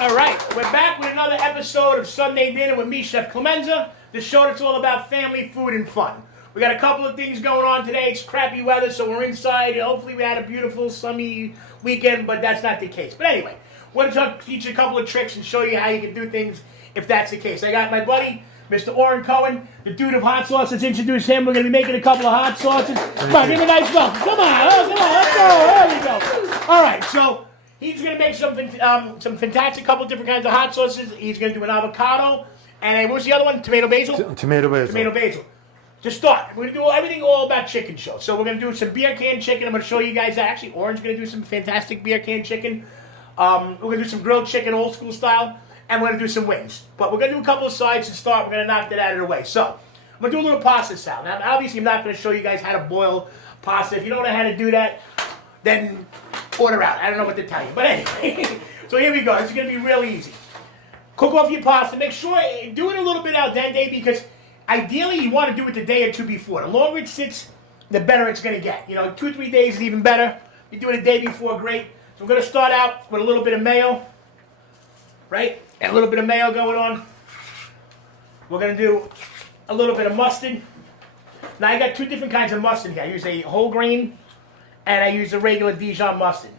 All right, we're back with another episode of Sunday Dinner with me, Chef Clemenza, the show that's all about family, food, and fun. We got a couple of things going on today. It's crappy weather, so we're inside. Hopefully we had a beautiful, sunny weekend, but that's not the case. But anyway, we're going to teach you a couple of tricks and show you how you can do things if that's the case. I got my buddy, Mr. Orin Cohen, the dude of hot sauce. Let's introduce him. We're going to be making a couple of hot sauces. Come on, give me a nice welcome. Come on, let's go. There you go. All right, so he's going to make some fantastic couple of different kinds of hot sauces. He's going to do an avocado. And what was the other one? Tomato basil? Tomato basil. Tomato basil. To start, we're going to do everything all about chicken show. So we're going to do some beer can chicken. I'm going to show you guys that. Actually, Orange going to do some fantastic beer can chicken. We're going to do some grilled chicken, old school style. And we're going to do some wings. But we're going to do a couple of sides to start. We're going to knock that out of the way. So I'm going to do a little pasta salad. Now, obviously, I'm not going to show you guys how to boil pasta. If you don't know how to do that, then order out. I don't know what to tell you. But anyway, so here we go. This is going to be real easy. Cook off your pasta. Make sure, do it a little bit al dente because ideally you want to do it the day or two before. The longer it sits, the better it's going to get. 2 or 3 days is even better. You do it a day before, great. So we're going to start out with a little bit of mayo, right? And a little bit of mayo going on. We're going to do a little bit of mustard. Now I got 2 different kinds of mustard here. I use a whole grain and I use a regular Dijon mustard.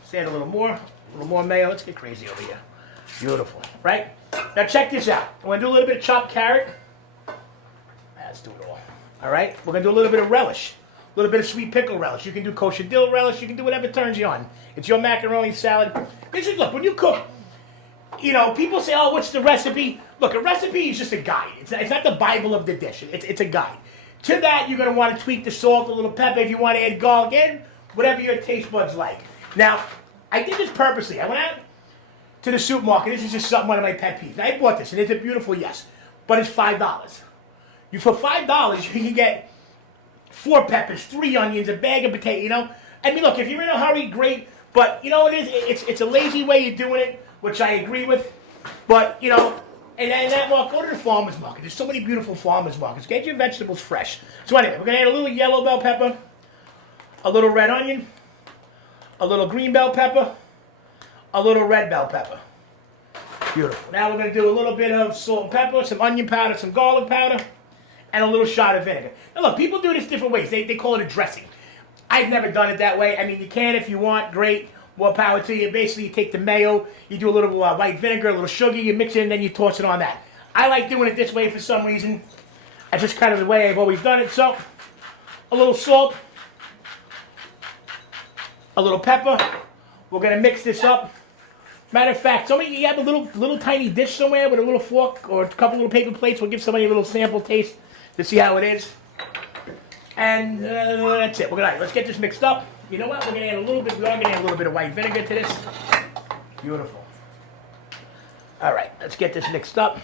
Let's add a little more mayo. Let's get crazy over here. Beautiful, right? Now check this out. We're going to do a little bit of chopped carrot. Let's do it all right? We're going to do a little bit of relish. A little bit of sweet pickle relish. You can do kosher dill relish. You can do whatever turns you on. It's your macaroni salad. Look, when you cook, people say, oh, what's the recipe? Look, a recipe is just a guide. It's not the Bible of the dish. It's a guide. To that, you're going to want to tweak the salt, a little pepper. If you want to add garlic in, whatever your taste buds like. Now, I did this purposely. I went out to the supermarket. This is just one of my pet peeves. Now, I bought this, and it's a beautiful, yes, but it's $5. For $5, you can get 4 peppers, 3 onions, a bag of potato, I mean, look, if you're in a hurry, great, but it's a lazy way of doing it, which I agree with, but, and that market, go to the farmer's market. There's so many beautiful farmer's markets. Get your vegetables fresh. So anyway, we're going to add a little yellow bell pepper, a little red onion, a little green bell pepper, a little red bell pepper. Beautiful. Now we're going to do a little bit of salt and pepper, some onion powder, some garlic powder, and a little shot of vinegar. Now look, people do this different ways. They call it a dressing. I've never done it that way. I mean, you can if you want, great. More power to you. Basically, you take the mayo, you do a little white vinegar, a little sugar, you mix it, and then you toss it on that. I like doing it this way for some reason. That's just kind of the way I've always done it. So, a little salt, a little pepper. We're going to mix this up. Matter of fact, you have a little tiny dish somewhere with a little fork or a couple little paper plates. We'll give somebody a little sample taste to see how it is. And that's it. Let's get this mixed up. You know what? We are going to add a little bit of white vinegar to this. Beautiful. All right, let's get this mixed up.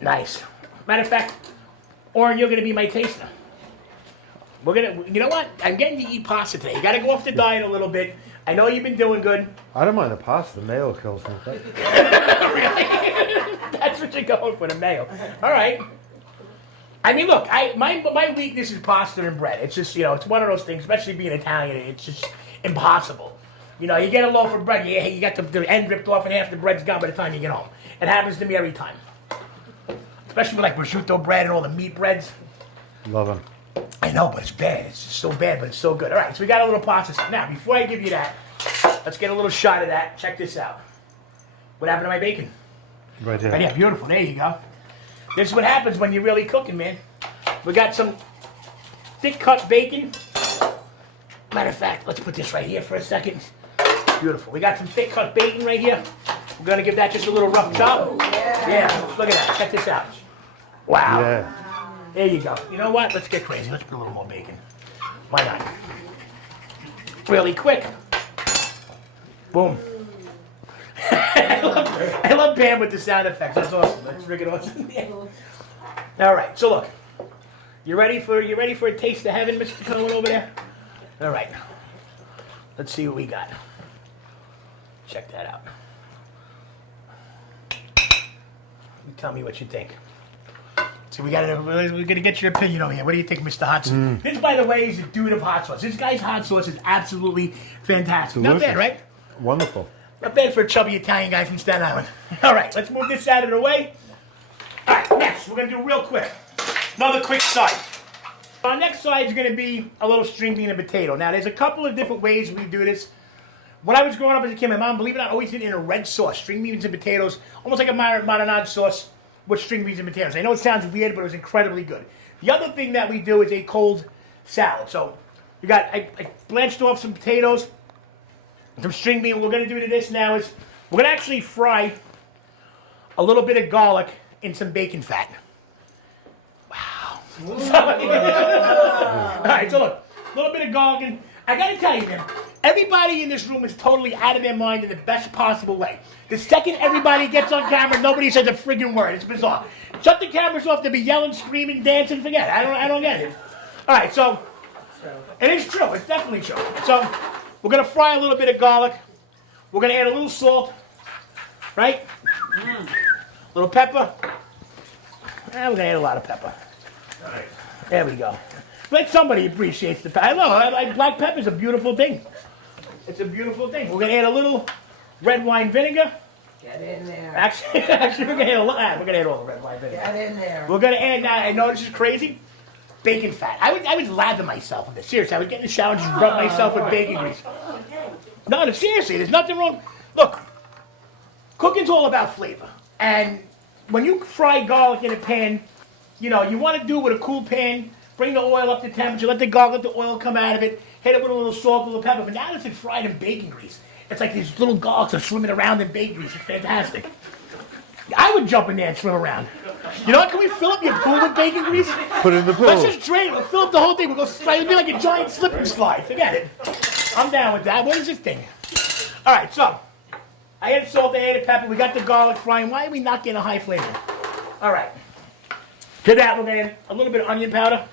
Nice. Matter of fact, Orin, you're going to be my taster. You know what? I'm getting to eat pasta today. You got to go off the diet a little bit. I know you've been doing good. I don't mind the pasta. The mayo kills me. Really? That's what you're going for, the mayo. All right. I mean, look, my weakness is pasta and bread. It's just, it's one of those things, especially being Italian, it's just impossible. You get a loaf of bread, you got the end ripped off and half the bread's gone by the time you get home. It happens to me every time. Especially with like prosciutto bread and all the meat breads. Love them. I know, but it's bad. It's just so bad, but it's so good. All right, so we got a little pasta. Now, before I give you that, let's get a little shot of that. Check this out. What happened to my bacon? Right here. Right here, beautiful. There you go. This is what happens when you're really cooking, man. We got some thick cut bacon. Matter of fact, let's put this right here for a second. Beautiful. We got some thick cut bacon right here. We're going to give that just a little rough chop. Oh, yeah. Yeah, look at that. Check this out. Wow. Yeah. There you go. You know what? Let's get crazy. Let's put a little more bacon. Why not? Really quick. Boom. I love Pam with the sound effects. That's awesome. That's freaking awesome. Yeah. All right. So look, you ready for a taste of heaven, Mr. Cohen over there? All right. Let's see what we got. Check that out. You tell me what you think. So we're gonna get your opinion over here. What do you think, Mr. Hot Sauce? This, by the way, is a dude of hot sauce. This guy's hot sauce is absolutely fantastic. Delicious. Not bad, right? Wonderful. Not bad for a chubby Italian guy from Staten Island. All right, let's move this out of the way. All right, next, we're going to do real quick. Another quick side. Our next side is going to be a little string bean and potato. Now, there's a couple of different ways we do this. When I was growing up as a kid, my mom, believe it or not, always did it in a red sauce. String beans and potatoes. Almost like a marinade sauce with string beans and potatoes. I know it sounds weird, but it was incredibly good. The other thing that we do is a cold salad. So, you got, I blanched off some potatoes, some string bean. What we're going to do to this now is, we're going to actually fry a little bit of garlic in some bacon fat. Wow. All right, so look, a little bit of garlic. And I got to tell you, man, everybody in this room is totally out of their mind in the best possible way. The second everybody gets on camera, nobody says a friggin' word. It's bizarre. Shut the cameras off. They'll be yelling, screaming, dancing. Forget it. I don't get it. All right, so it is true. It's definitely true. So we're going to fry a little bit of garlic. We're going to add a little salt, right? A little pepper. We're going to add a lot of pepper. There we go. Like somebody appreciates the pepper. I know, black pepper is a beautiful thing. It's a beautiful thing. We're going to add a little red wine vinegar. Get in there. Actually, we're going to add a lot. We're going to add all the red wine vinegar. Get in there. We're going to add, now, I know this is crazy, bacon fat. I would lather myself with this. Seriously, I would get in the shower and just rub myself with bacon grease. No, seriously, there's nothing wrong. Look, cooking's all about flavor. And when you fry garlic in a pan, you know, you want to do it with a cool pan, bring the oil up to temperature, let the garlic, let the oil come out of it, hit it with a little salt, a little pepper. But now that it's fried in bacon grease, it's like these little garlics are swimming around in bacon grease. It's fantastic. I would jump in there and swim around. You know what? Can we fill up your pool with bacon grease? Put it in the pool. Let's just drain it. We'll fill up the whole thing. We'll go slide. It'll be like a giant slip and slide. Forget it. I'm down with that. What is this thing? All right, so I added salt, I added pepper. We got the garlic frying. Why are we not getting a high flame? All right. To that, we're going to add a little bit of onion powder.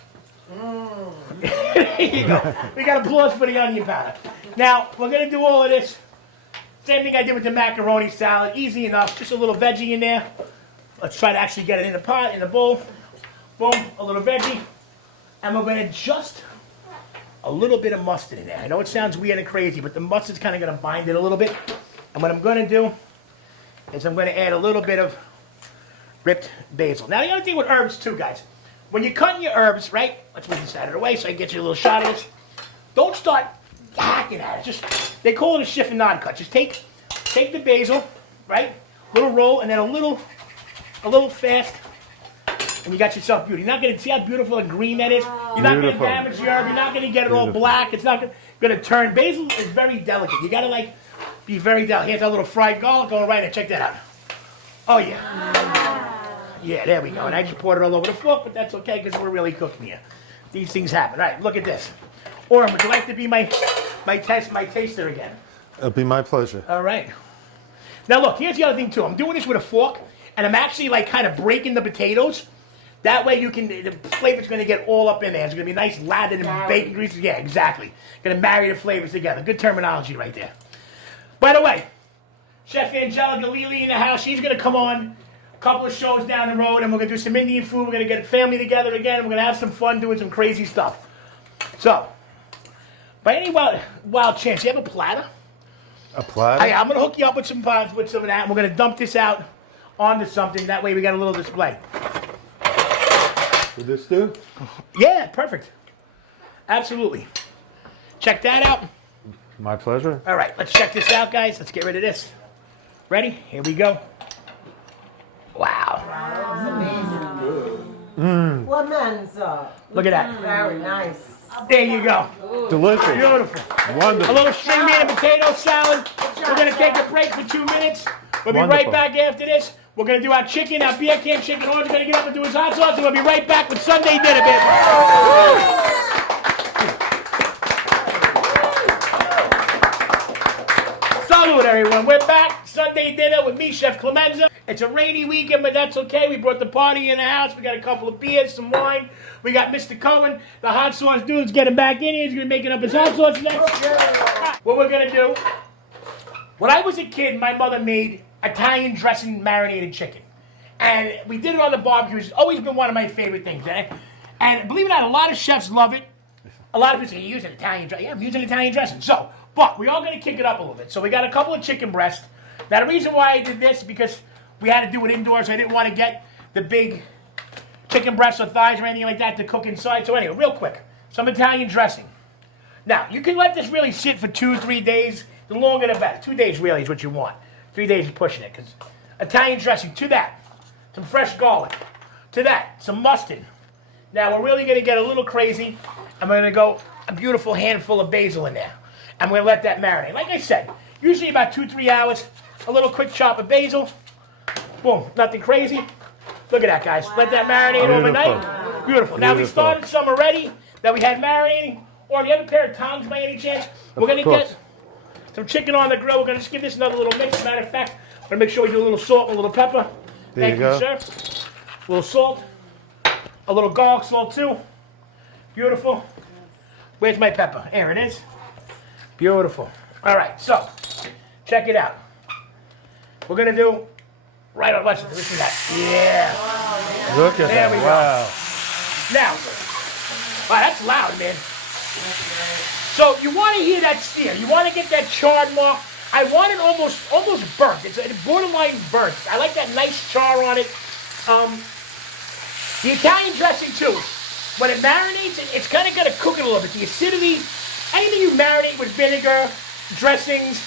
There you go. We got applause for the onion powder. Now, we're going to do all of this. Same thing I did with the macaroni salad. Easy enough. Just a little veggie in there. Let's try to actually get it in the pot, in the bowl. Boom, a little veggie. And we're going to just a little bit of mustard in there. I know it sounds weird and crazy, but the mustard's kind of going to bind it a little bit. And what I'm going to do is I'm going to add a little bit of ripped basil. Now, the other thing with herbs, too, guys. When you're cutting your herbs, right? Let's move this out of the way so I can get you a little shot of this. Don't start hacking at it. Just, they call it a chiffonade cut. Just take the basil, right? Little roll, and then a little fast, and you got yourself beauty. You're not going to see how beautiful and green that is. You're not going to damage the herb. You're not going to get it all black. It's not going to turn. Basil is very delicate. You got to be very delicate. Here's a little fried garlic going right there. Check that out. Oh yeah. Yeah, there we go. And I just poured it all over the fork, but that's okay because we're really cooking here. These things happen. All right, look at this. Orin, would you like to be my taster again? It'll be my pleasure. All right. Now look, here's the other thing too. I'm doing this with a fork, and I'm actually kind of breaking the potatoes. That way the flavor's going to get all up in there. It's going to be nice lathered in bacon grease. Yeah, exactly. Going to marry the flavors together. Good terminology right there. By the way, Chef Angelica Lili in the house. She's going to come on a couple of shows down the road, and we're going to do some Indian food. We're going to get a family together again, and we're going to have some fun doing some crazy stuff. So, by any wild chance, you have a platter? A platter? I'm going to hook you up with some pods, with some of that, and we're going to dump this out onto something. That way we got a little display. Would this do? Yeah, perfect. Absolutely. Check that out. My pleasure. All right, let's check this out, guys. Let's get rid of this. Ready? Here we go. Wow. Clemenza. Look at that. Very nice. There you go. Delicious. Beautiful. A Wonderful. little string bean and potato salad. We're going to take a break for 2 minutes. We'll be right Wonderful. back after this. We're going to do our chicken, our beer can chicken. Orange going to get up and do his hot sauce, and we'll be right back with Sunday dinner, baby. Salud, everyone. We're back. Sunday dinner with me, Chef Clemenza. It's a rainy weekend, but that's okay. We brought the party in the house. We got a couple of beers, some wine. We got Mr. Cohen, the hot sauce dude's getting back in here. He's going to be making up his hot sauce next. What we're going to do, when I was a kid, my mother made Italian dressing marinated chicken. And we did it on the barbecue. It's always been one of my favorite things. And believe it or not, a lot of chefs love it. A lot of people say, you use an Italian dressing. Yeah, I'm using Italian dressing. So, But we are going to kick it up a little bit. So we got a couple of chicken breasts. Now, the reason why I did this is because we had to do it indoors. I didn't want to get the big chicken breasts or thighs or anything like that to cook inside. So anyway, real quick, some Italian dressing. Now, you can let this really sit for 2-3 days. The longer the better. 2 days really is what you want. 3 days is pushing it. Because Italian dressing, to that, some fresh garlic. To that, some mustard. Now, we're really going to get a little crazy. I'm going to go a beautiful handful of basil in there. I'm going to let that marinate. Like I said, usually about 2-3 hours. A little quick chop of basil. Boom, nothing crazy. Look at that, guys. Let that marinate overnight. Beautiful. Now, we started some already that we had marinating. Or do you have a pair of tongs by any chance? We're going to get some chicken on the grill. We're going to just give this another little mix. As a matter of fact, I'm going to make sure we do a little salt and a little pepper. There you go. Sir. A little salt. A little garlic salt, too. Beautiful. Where's my pepper? Here it is. Beautiful. All right, so check it out. We're going to do right on. Listen to that. Yeah. Look at There that. we go. Wow. Now, wow, that's loud, man. So you want to hear that sear. You want to get that charred mark. I want it almost burnt. It's borderline burnt. I like that nice char on it. The Italian dressing too. When it marinates, it's kind of going to cook it a little bit. The acidity, anything you marinate with vinegar, dressings,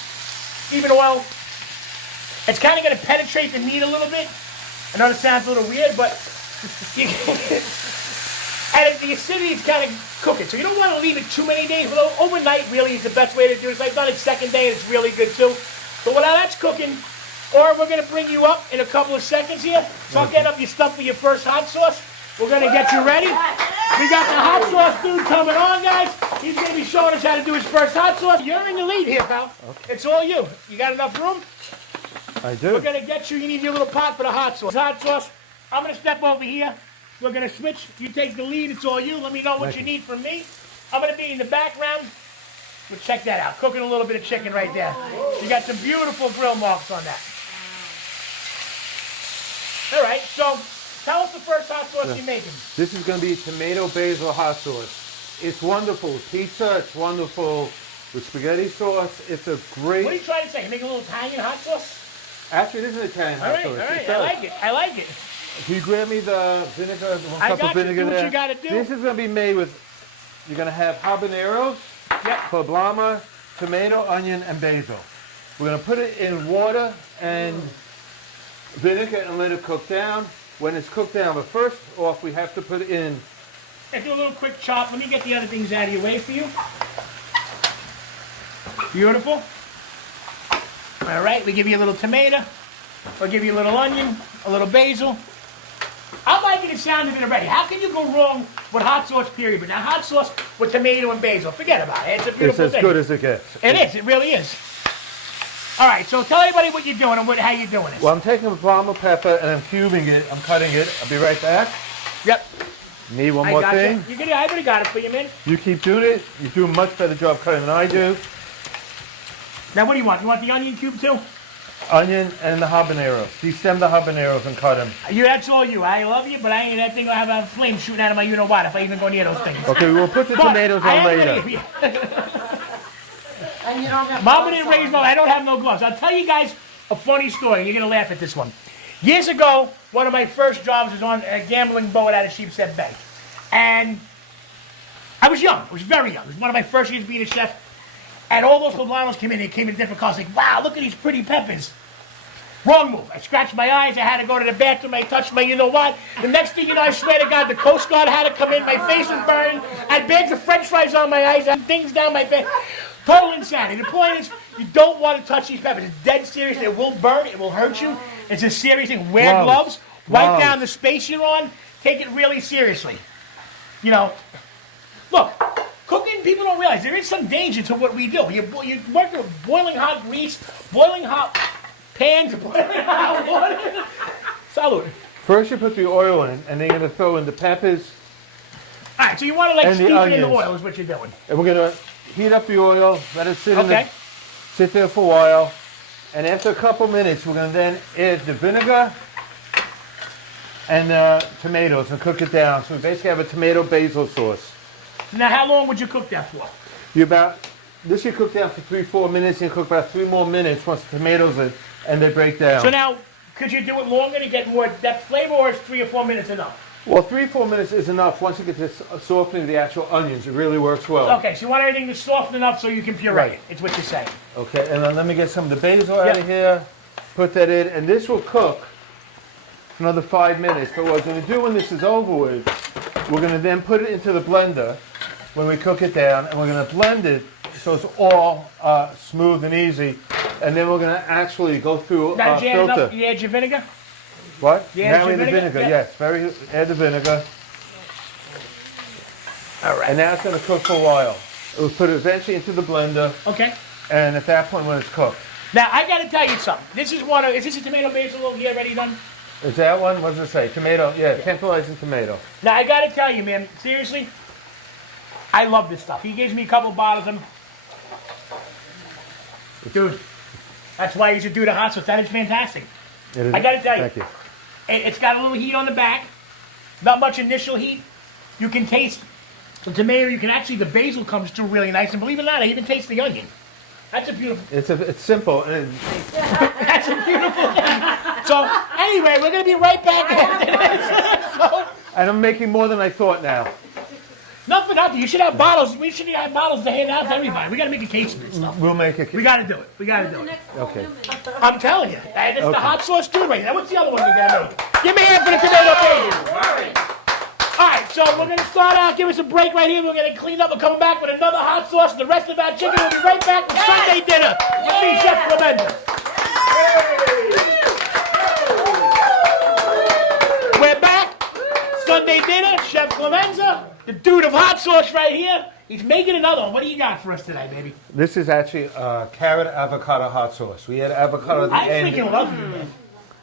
even oil, it's kind of going to penetrate the meat a little bit. I know it sounds a little weird, but and the acidity is kind of cooking. So you don't want to leave it too many days. But overnight really is the best way to do it. So I've done it second day and it's really good too. But while that's cooking, or we're going to bring you up in a couple of seconds here. So I'll get up your stuff for your first hot sauce. We're going to get you ready. We got the hot sauce dude coming on, guys. He's going to be showing us how to do his first hot sauce. You're in the lead here, pal. Okay. It's all you. You got enough room? I do. We're going to get you. You need your little pot for the hot sauce. Hot sauce. I'm going to step over here. We're going to switch. You take the lead. It's all you. Let me know what you need from me. I'm going to be in the background. Well, check that out. Cooking a little bit of chicken right there. You got some beautiful grill marks on that. All right, so tell us the first hot sauce you're making. This is going to be tomato basil hot sauce. It's wonderful with pizza. It's wonderful with spaghetti sauce. It's a great... What are you trying to say? You make a little Italian hot sauce? Actually, this is an Italian hot sauce. All right. I like it. I like it. Can you grab me the vinegar, one I cup got of you. vinegar Do what there? you got to do. This is going to be made with, you're going to have habaneros, Yep. poblano, tomato, onion, and basil. We're going to put it in water and vinegar and let it cook down. When it's cooked down, but first off, we have to put it in. Let's do a little quick chop. Let me get the other things out of your way for you. Beautiful. All right, we give you a little tomato. We'll give you a little onion, a little basil. I'm liking the sound of it already. How can you go wrong with hot sauce, period? But now hot sauce with tomato and basil, forget about it. It's a beautiful It's as thing. good as it gets. It is. It really is. All right, so tell everybody what you're doing and how you're doing this. Well, I'm taking a poblano pepper and I'm cubing it. I'm cutting it. I'll be right back. Yep. Need one I more got thing. you. I already got it for you, man. You keep doing it. You do a much better job cutting than I do. Now, what do you want? You want the onion cube too? Onion and the habaneros. Destem the habaneros and cut them. That's all you. I love you, but I ain't that thing gonna have a flame shooting out of my you-know-what if I even go near those things. Okay, we'll put the But tomatoes I on am later. And you don't have Mama gloves didn't raise on. no. I don't have no gloves. I'll tell you guys a funny story. You're gonna laugh at this one. Years ago, one of my first jobs was on a gambling boat out of Sheepshead Bay, and I was young. I was very young. It was one of my first years being a chef, and all those poblanos came in. They came in different colors. Like, wow, look at these pretty peppers. Wrong move. I scratched my eyes. I had to go to the bathroom. I touched my you-know-what. The next thing you know, I swear to God, the Coast Guard had to come in. My face was burned. I had bags of French fries on my eyes. I had things down my face. Total insanity. The point is, you don't want to touch these peppers. It's dead serious. It will burn. It will hurt you. It's a serious thing. Wear gloves. Wipe down the space you're on. Take it really seriously. You know, look, cooking, people don't realize there is some danger to what we do. You work with boiling hot grease, boiling hot pans, boiling hot water. Salud. First you put the oil in, and then you're going to throw in the peppers, All right, so you want to like And the steep it in the onions. oil is what you're doing. and we're going to heat up the oil, let it sit, Okay. sit there for a while, and after a couple minutes, we're going to then add the vinegar and the tomatoes and cook it down. So we basically have a tomato basil sauce. Now, how long would you cook that for? You about This should cook down for 3-4 minutes. You can cook about 3 more minutes once the tomatoes are, and they break down. So now, could you do it longer to get more depth flavor, or is 3 or 4 minutes enough? Well, 3-4 minutes is enough. Once you get this softening of the actual onions, it really works well. Okay, so you want everything to soften enough so you can puree it. It's what you're saying. Okay, and then let me get some of the basil out of here. Put that in, and this will cook for another 5 minutes. But what we're going to do when this is over with, we're going to then put it into the blender when we cook it down, and we're going to blend it so it's all smooth and easy. And then we're going to actually go through Now, did you add filter. enough? You add your vinegar? What? You add Now your in the vinegar? vinegar, Yeah. yes. Add the vinegar. All right. And now it's going to cook for a while. We'll put it eventually into the blender, Okay. and at that point when it's cooked. Now, I got to tell you something. This is one of, is this a tomato basil over here already done? Is that one? What does it say? Tomato, yeah, tantalizing tomato. Now, I got to tell you, man, seriously, I love this stuff. He gives me a couple bottles of them. Dude, that's why you should do the hot sauce. That is fantastic. It is- I gotta tell you. Thank you. It's got a little heat on the back. Not much initial heat. You can taste the tomato. You can actually, the basil comes through really nice. And believe it or not, I even taste the onion. That's a beautiful, It's simple. And that's a beautiful thing. So, anyway, we're going to be right back after this. So, and I'm making more than I thought now. not for nothing. You should have bottles. We should have bottles to hand out to everybody. We got to make a case of this stuff. We'll make it. We got to do it. We got to do it. Okay. I'm telling you. That's the Okay. hot sauce dude right now. What's the other one we got to make? Give me a hand for the tomato basil. All right, so we're going to start out. Give us a break right here. We're going to clean up. We're coming back with another hot sauce and the rest of our chicken. We'll be right back with Sunday dinner with me, Chef Clemenza. We're back. Sunday dinner, Chef Clemenza, the dude of hot sauce right here. He's making another one. What do you got for us today, baby? This is actually carrot avocado hot sauce. We add avocado at the I end. freaking love you, man.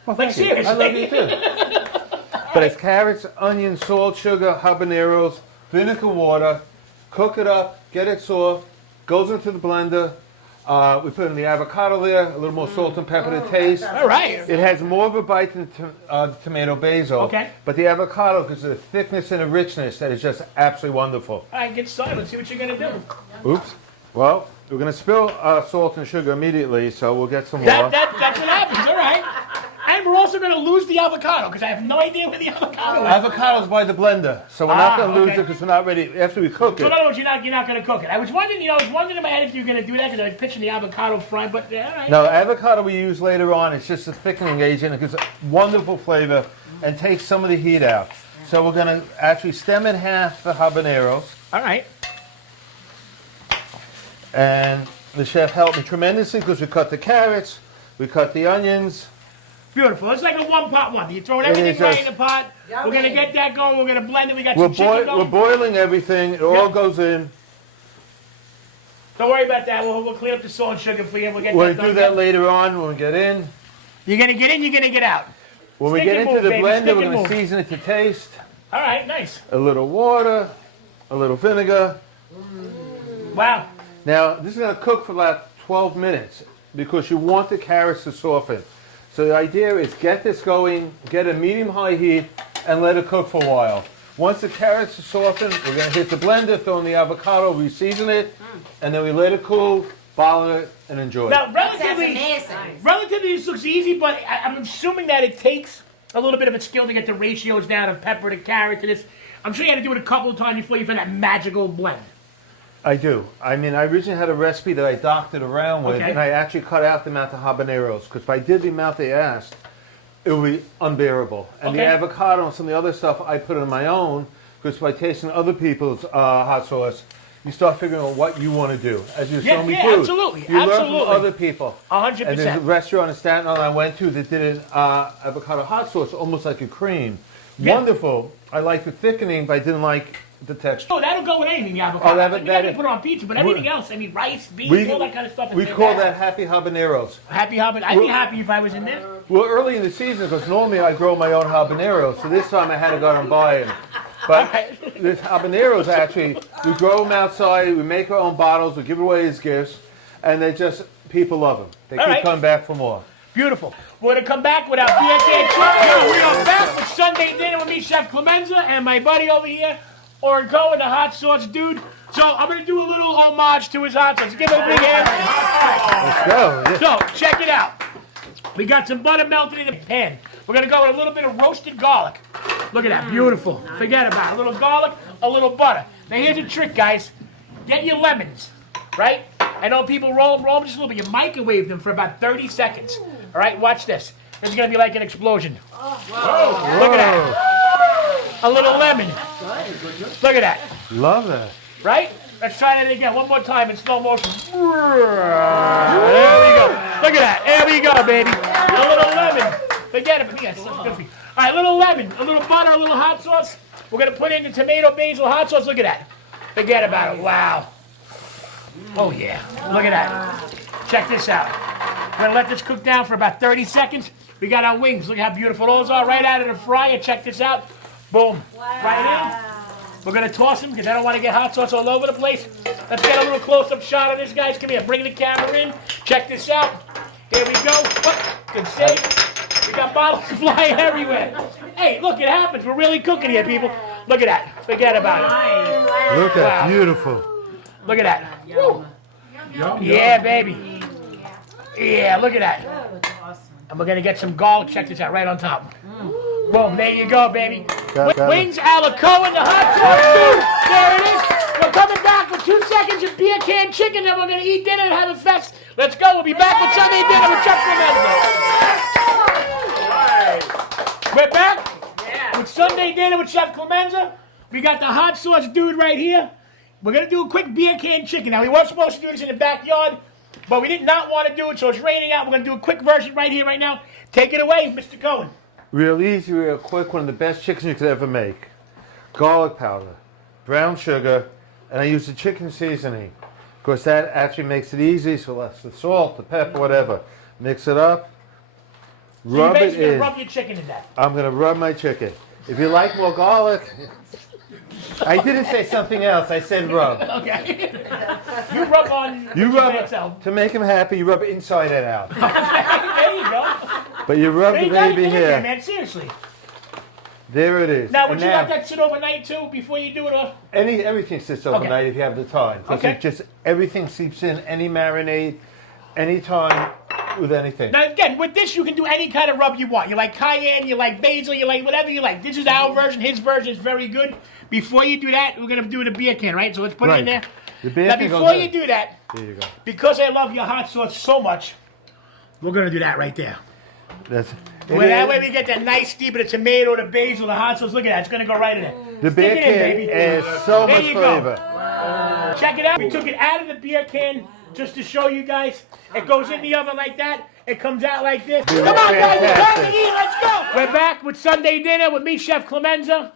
Well, Like, thank you. seriously. I love you too. But it's carrots, onions, salt, sugar, habaneros, vinegar, water. Cook it up, get it soft. Goes into the blender. We put in the avocado there, a little more salt and pepper to taste. All right. It has more of a bite than the tomato basil. Okay. But the avocado, because of the thickness and the richness, that is just absolutely wonderful. All right, get started. Let's see what you're going to do. Oops. Well, we're going to spill salt and sugar immediately, so we'll get some more. That's what happens. All right. And we're also going to lose the avocado because I have no idea where the avocado is. Avocado's by the blender, so we're not going to lose okay. it because we're not ready. After we cook So it, in other words, you're not going to cook it. I was wondering, in my head if you were going to do that because I was pitching the avocado fry, but all right. no, avocado we use later on. It's just a thickening agent. It gives a wonderful flavor and takes some of the heat out. So we're going to actually stem in half the habaneros. All right. And the chef helped me tremendously because we cut the carrots, we cut the onions. Beautiful. It's like a one-pot one. You're throwing It everything is right just- in the pot. Yummy. We're going to get that going. We're going to blend it. We got We're, some chicken we're going. boiling everything. It all Yep. goes in. Don't worry about that. We'll clean up the salt and sugar for you. We'll get We'll that do done. that later on when we get in. You're going to get in, you're going to get out. When we Stick get and into move, the baby. blender, Stick we're and going to move. season it to taste. All right, nice. A little water, a little vinegar. Wow. Now, this is going to cook for about 12 minutes because you want the carrots to soften. So the idea is get this going, get a medium-high heat, and let it cook for a while. Once the carrots are softened, we're going to hit the blender, throw in the avocado, re-season it, and then we let it cool, bottle it, and enjoy it. Now, That's relatively, amazing. this looks easy, but I'm assuming that it takes a little bit of a skill to get the ratios down of pepper to carrot to this. I'm sure you had to do it a couple of times before you find that magical blend. I do. I mean, I originally had a recipe that I doctored around with, Okay. and I actually cut out the amount of habaneros, because if I did the amount they asked, it would be unbearable. And the Okay. avocado and some of the other stuff I put in my own, because by tasting other people's hot sauce, you start figuring out what you want to do. As you show me yeah, food. absolutely, You learn absolutely. from other people. 100%. And there's a restaurant in Staten Island I went to that did an avocado hot sauce, almost like a cream. Yeah. Wonderful. I liked the thickening, but I didn't like the texture. Oh, that'll go with anything, the avocado. Oh, that- I mean, that- you can put it on pizza, but everything else, I mean, rice, beans, We- all that kind of stuff. Is We call fantastic. that happy habaneros. Happy Hobbit. I'd be happy if I was in there. Well, early in the season, because normally I grow my own habaneros, so this time I had to go out and buy them. But Alright. this habaneros actually, we grow them outside, we make our own bottles, we give it away as gifts, and they just, people love them. They keep Alright. coming back for more. Beautiful. We're going to come back with our beer can chicken. We are back with Sunday dinner with me, Chef Clemenza, and my buddy over here, Orin Cohen, the hot sauce dude. So I'm gonna do a little homage to his hot sauce. Give him a big hand. Let's go. Yeah. So check it out. We got some butter melted in the pan. We're gonna go with a little bit of roasted garlic. Look at that, beautiful. Forget about it. A little garlic, a little butter. Now here's a trick, guys. Get your lemons, right? I know people roll them just a little bit. You microwave them for about 30 seconds. All right, watch this. This is gonna be like an explosion. Whoa. Look at that. A little lemon. Look at that. Love that. Right? Let's try that again. One more time in slow motion. There we go. Look at that. There we go, baby. A little lemon. Forget it. Yes, that's good for you. All right, a little lemon, a little butter, a little hot sauce. We're going to put in the tomato basil hot sauce. Look at that. Forget about it. Wow. Oh, yeah. Look at that. Check this out. We're going to let this cook down for about 30 seconds. We got our wings. Look how beautiful those are. Right out of the fryer. Check this out. Boom. Right in. We're going to toss them because I don't want to get hot sauce all over the place. Let's get a little close-up shot of this, guys. Come here. Bring the camera in. Check this out. Here we go. Good save. We got bottles flying everywhere. Hey, look, it happens. We're really cooking here, people. Look at that. Forget about it. Look at Wow. beautiful. Look at that. Woo. Yeah, baby. Yeah, look at that. And we're going to get some garlic. Check this out. Right on top. Boom. There you go, baby. Got it. Wings a la Cohen, the hot sauce, dude. There it is. We're coming back with 2 seconds of beer can chicken, then we're going to eat dinner and have a fest. Let's go. We'll be back with Sunday dinner with Chef Clemenza. We're back with Sunday dinner with Chef Clemenza. We got the hot sauce dude right here. We're going to do a quick beer can chicken. Now, we weren't supposed to do this in the backyard, but we did not want to do it, so it's raining out. We're going to do a quick version right here, right now. Take it away, Mr. Cohen. Real easy, real quick. One of the best chickens you could ever make. Garlic powder, brown sugar, and I use the chicken seasoning. Of course, that actually makes it easy, so less the salt, the pepper, whatever. Mix it up. So Rub you're it basically going in. to rub your chicken in that. I'm going to rub my chicken. If you like more garlic, I didn't say something else. I said rub. Okay. You rub on You the rub chicken it itself. to make him happy. You rub it inside and out. There you go. But you rub Hey, the you gotta baby get in there, here. man. Seriously. There it is. Now, would And you let that sit overnight too before you do it? Or? everything sits overnight if you have the time. Because Okay. it just everything seeps in. Any marinade, anytime with anything. Now, again, with this, you can do any kind of rub you want. You like cayenne, you like basil, you like whatever you like. This is our version. His version is very good. Before you do that, we're going to do the beer can, right? So let's put it in there. The beer Now, can goes before in. you do that, There you go. because I love your hot sauce so much, we're going to do that right there. That's Well, that way we get that nice steep of the tomato, the basil, the hot sauce. Look at that. It's going to go right in there. the Stick beer it in, can baby. adds so There much you go. flavor. Check it out. We took it out of the beer can just to show you guys. It goes in the oven like that. It comes out like this. Come on, guys. It's time to eat. Let's go. We're back with Sunday dinner with me, Chef Clemenza.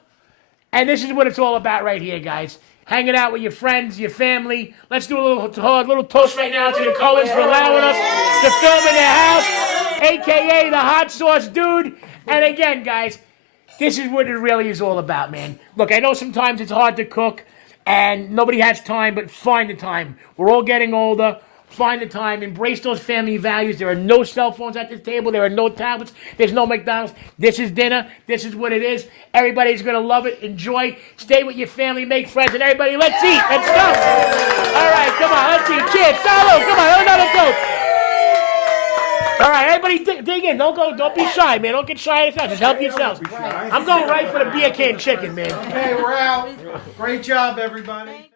And this is what it's all about right here, guys. Hanging out with your friends, your family. Let's do a little toast right now to the Cohens for allowing us to film in their house, a.k.a. the hot sauce dude. And again, guys, this is what it really is all about, man. Look, I know sometimes it's hard to cook, and nobody has time, but find the time. We're all getting older. Find the time. Embrace those family values. There are no cell phones at this table. There are no tablets. There's no McDonald's. This is dinner. This is what it is. Everybody's going to love it. Enjoy. Stay with your family. Make friends. And everybody, let's eat. Let's go. All right, come on. Let's eat. Cheers. Salud. Come on. Another toast. All right, everybody dig in. Don't be shy, man. Don't get shy at yourself. Just help yourselves. I'm going right for the beer can chicken, man. Okay, we're out. Great job, everybody.